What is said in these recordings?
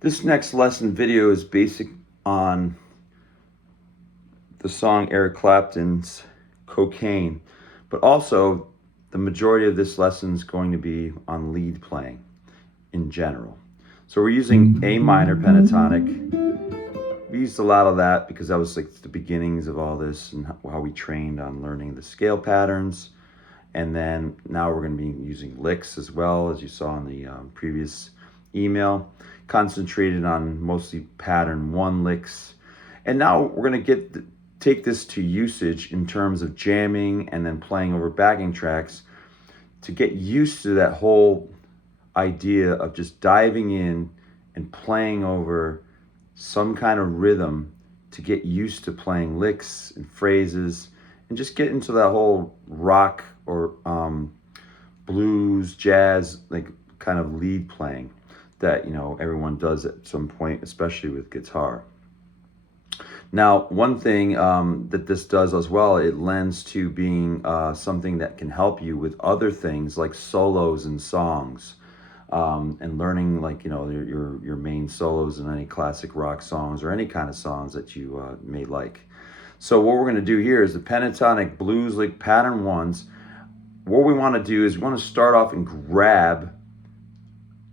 This next lesson video is basic on the song Eric Clapton's Cocaine, but also the majority of this lesson is going to be on lead playing in general. So we're using A minor pentatonic. We used a lot of that because that was like the beginnings of all this and how we trained on learning the scale patterns. And then now we're going to be using licks as well, as you saw in the previous email, concentrated on mostly pattern 1 licks. And now we're going to take this to usage in terms of jamming and then playing over backing tracks to get used to that whole idea of just diving in and playing over some kind of rhythm to get used to playing licks and phrases and just get into that whole rock or blues, jazz, like kind of lead playing that, you know, everyone does at some point, especially with guitar. Now, one thing that this does as well, it lends to being something that can help you with other things like solos and songs, and learning, like, you know, your main solos in any classic rock songs or any kind of songs that you may like. So what we're going to do here is the pentatonic blues lick pattern 1s. What we want to do is we want to start off and grab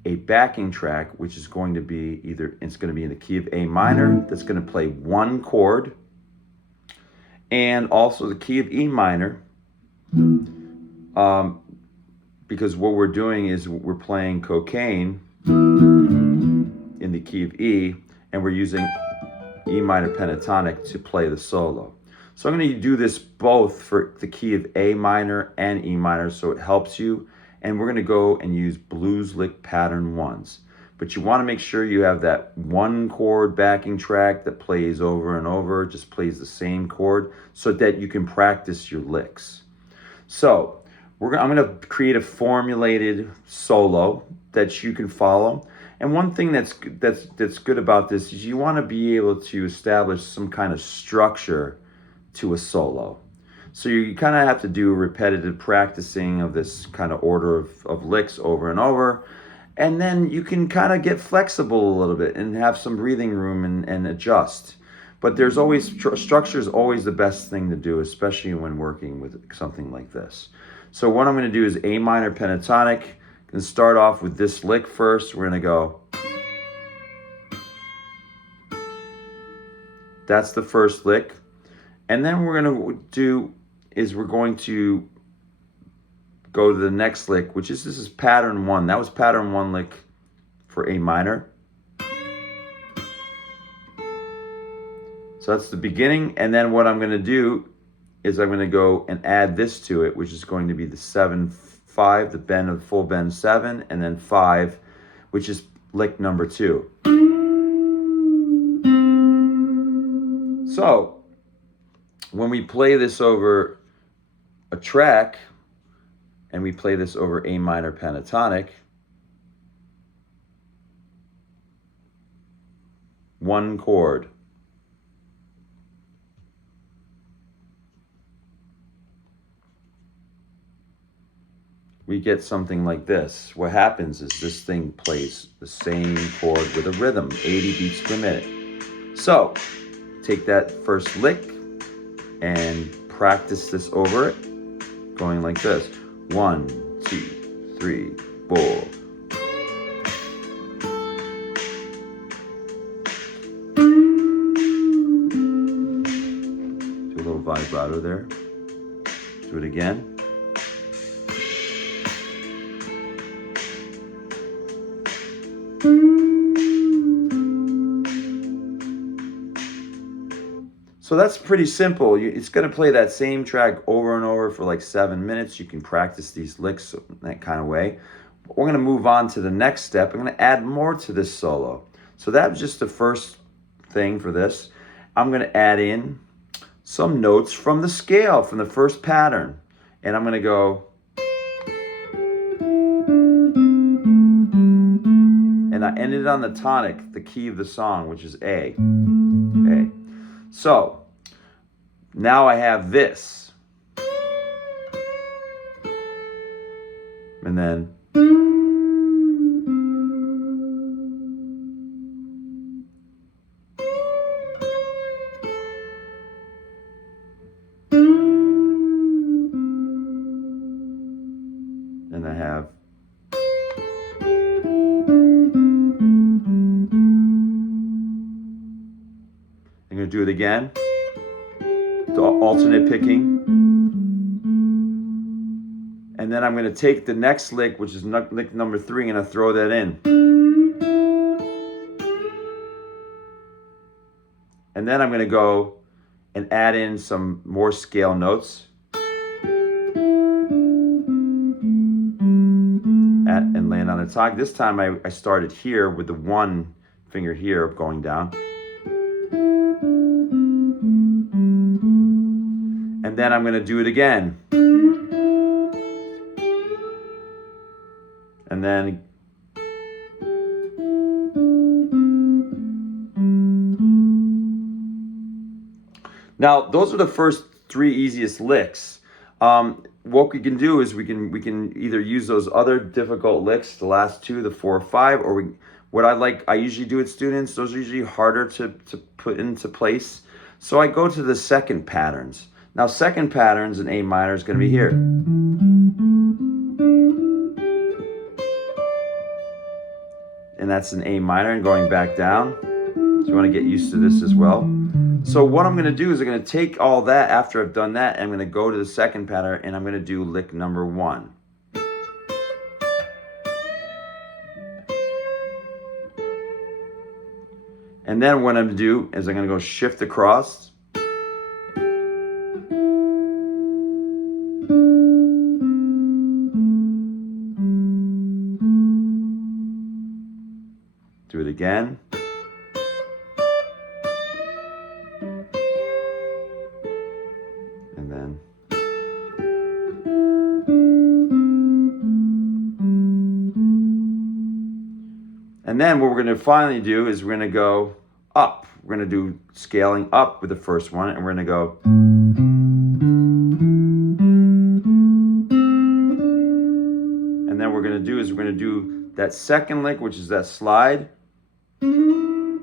a backing track, which is going to be it's going to be in the key of A minor, that's going to play 1 chord, and also the key of E minor, because what we're doing is we're playing Cocaine in the key of E, and we're using E minor pentatonic to play the solo. So I'm going to do this both for the key of A minor and E minor, so it helps you. And we're going to go and use blues lick pattern 1s. But you want to make sure you have that 1 chord backing track that plays over and over, just plays the same chord, so that you can practice your licks. So I'm going to create a formulated solo that you can follow. And one thing that's good about this is you want to be able to establish some kind of structure to a solo. So you kind of have to do repetitive practicing of this kind of order of licks over and over. And then you can kind of get flexible a little bit and have some breathing room and adjust. But there's always, structure is always the best thing to do, especially when working with something like this. So what I'm going to do is A minor pentatonic. I'm going to start off with this lick first. We're going to go. That's the first lick. And then we're going to go to the next lick, which is, this is pattern 1. That was pattern 1 lick for A minor. So that's the beginning. And then what I'm going to do is I'm going to go and add this to it, which is going to be the 7/5, the bend of full bend 7, and then 5, which is lick number 2. So when we play this over a track and we play this over A minor pentatonic, 1 chord. We get something like this. What happens is this thing plays the same chord with a rhythm, 80 beats per minute. So take that first lick and practice this over it, going like this. 1, 2, 3, 4. Do a little vibrato there. Do it again. So that's pretty simple. It's going to play that same track over and over for like 7 minutes. You can practice these licks that kind of way. But we're going to move on to the next step. I'm going to add more to this solo. So that was just the first thing for this. I'm going to add in some notes from the scale, from the first pattern. And I'm going to go. And I ended on the tonic, the key of the song, which is A. A. So now I have this. And then do it again. The alternate picking. And then I'm going to take the next lick, which is lick number 3, and I'm going to throw that in. And then I'm going to go and add in some more scale notes. And land on the tonic. This time I started here with the 1 finger here going down. And then I'm going to do it again. And then now those are the first 3 easiest licks. What we can do is we can either use those other difficult licks, the last 2, the 4 or 5, or I usually do with students, those are usually harder to put into place. So I go to the second patterns. Now second patterns in A minor is going to be here. And that's an A minor and going back down. So you want to get used to this as well. So what I'm going to do is I'm going to take all that after I've done that, and I'm going to go to the second pattern and I'm going to do lick number 1. And then what I'm going to do is I'm going to go shift across. Do it again. And then what we're going to finally do is we're going to go up. We're going to do scaling up with the first one, and we're going to go. And then what we're going to do is we're going to do that second lick, which is that slide. And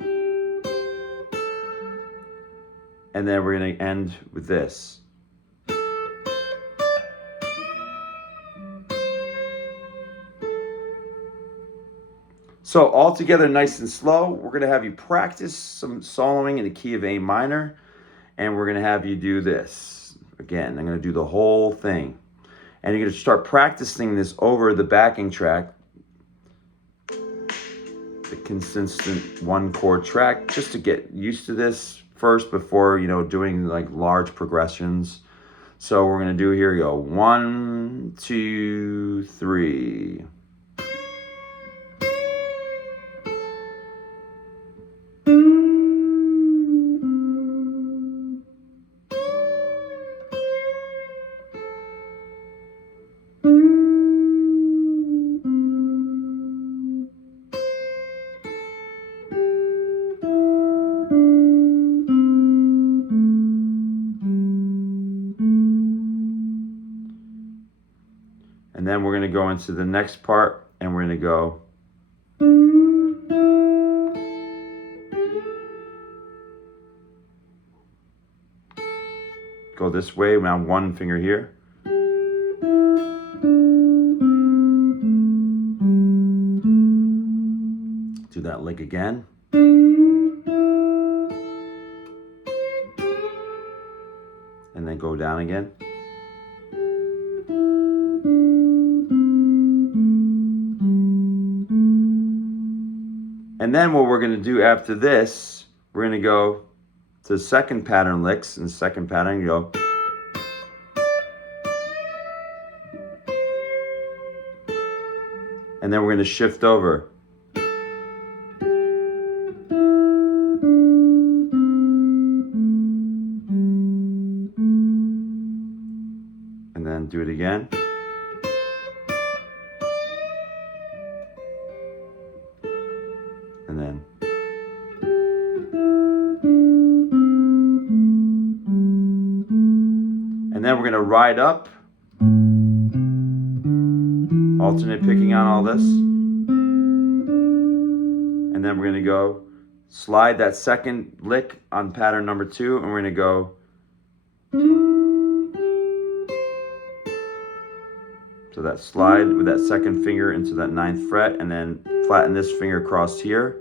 then we're going to end with this. So all together nice and slow, we're going to have you practice some soloing in the key of A minor, and we're going to have you do this. Again, I'm going to do the whole thing. And you're going to start practicing this over the backing track, the consistent 1 chord track, just to get used to this first before, doing like large progressions. So we're going to do here, go 1, 2, 3. And then we're going to go into the next part, and we're going to go this way, around 1 finger here. Do that lick again. And then go down again. And then what we're going to do after this, we're going to go to the second pattern licks. In the second pattern, you go. And then we're going to shift over. And then do it again. And then. And then we're going to ride up. Alternate picking on all this. And then we're going to go slide that second lick on pattern number 2, and we're going to go. So that slide with that second finger into that 9th fret, and then flatten this finger across here,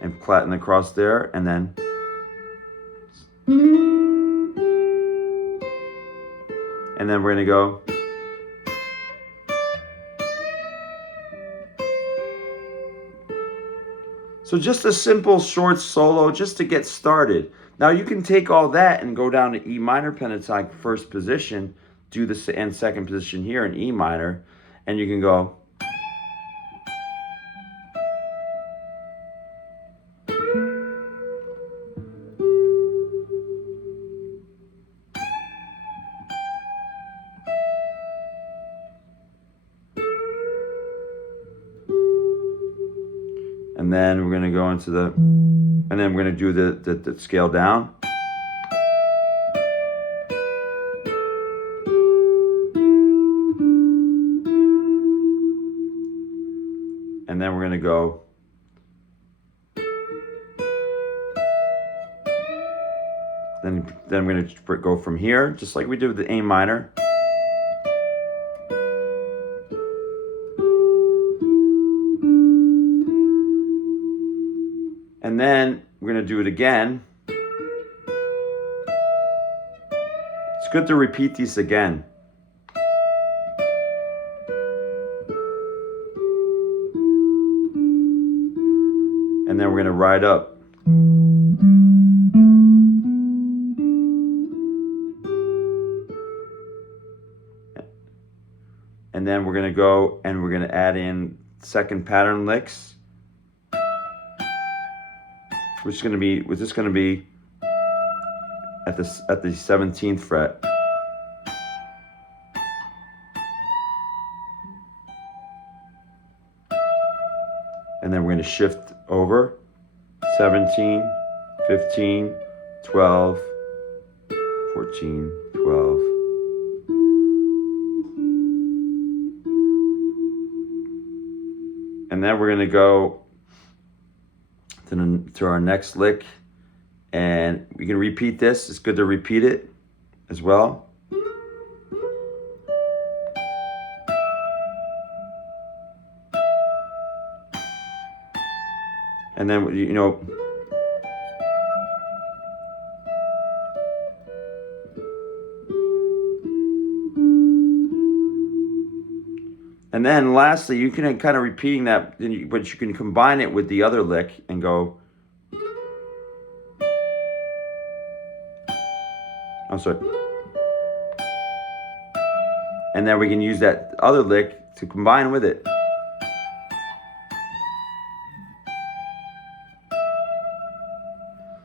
and flatten across there, and then And then we're going to go. So just a simple short solo just to get started. Now you can take all that and go down to E minor pentatonic first position, do the and second position here in E minor, and you can go. And then we're going to go into the, and then we're going to do the scale down. And then we're going to go. Then we're going to go from here, just like we did with the A minor. And then we're going to do it again. It's good to repeat these again. And then we're going to ride up. And then we're going to go and we're going to add in second pattern licks. Which is going to be at the 17th fret. And then we're going to shift over 17, 15, 12, 14, 12. And then we're going to go to our next lick, and we can repeat this. It's good to repeat it as well. And then, you know, and then lastly, you can kind of repeating that, but you can combine it with the other lick and go. I'm sorry. And then we can use that other lick to combine with it.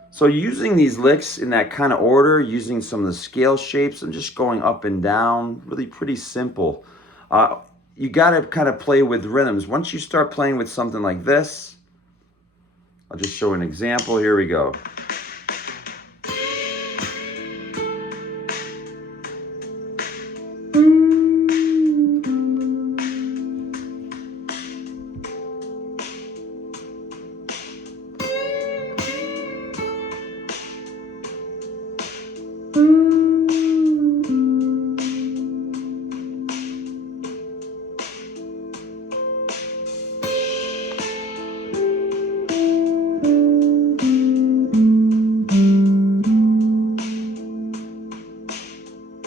So using these licks in that kind of order, using some of the scale shapes and just going up and down, really pretty simple. You got to kind of play with rhythms. Once you start playing with something like this, I'll just show an example. Here we go.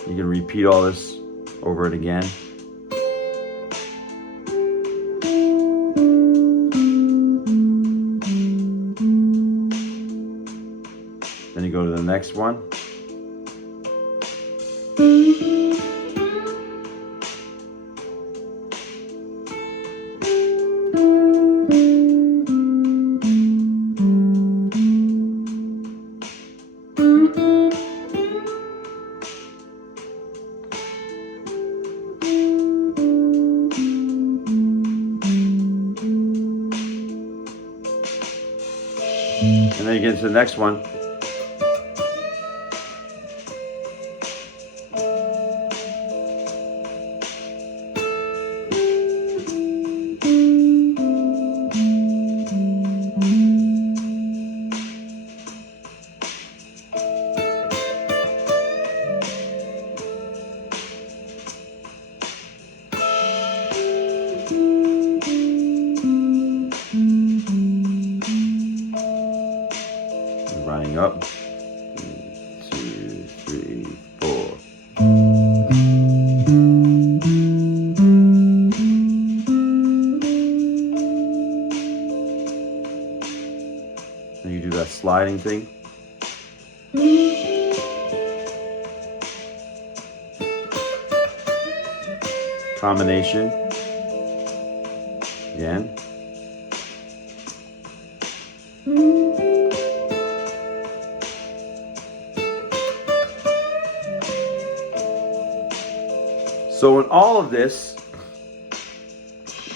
You can repeat all this over it again. Then you go to the next one. And then you get to the next one. Running up. Then you do that sliding thing. Combination. Again. So in all of this,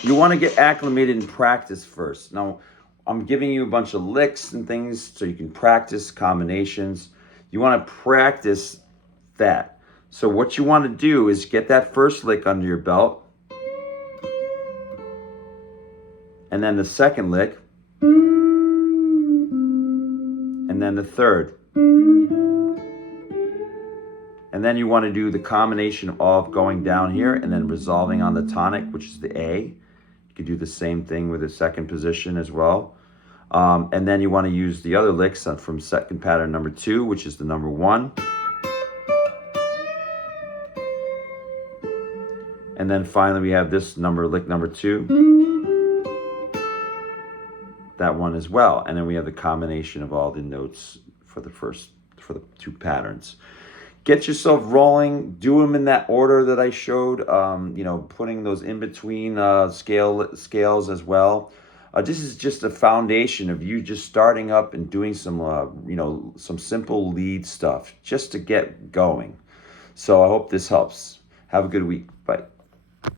you want to get acclimated and practice first. Now, I'm giving you a bunch of licks and things so you can practice combinations. You want to practice that. So what you want to do is get that first lick under your belt. And then the second lick. And then the third. And then you want to do the combination of going down here and then resolving on the tonic, which is the A. You could do the same thing with the second position as well. And then you want to use the other licks from second pattern number 2, which is the number 1. And then finally we have this lick number 2. That one as well. And then we have the combination of all the notes for the 2 patterns. Get yourself rolling, do them in that order that I showed, putting those in between scales as well. This is just a foundation of you just starting up and doing some simple lead stuff just to get going. So I hope this helps. Have a good week. Bye.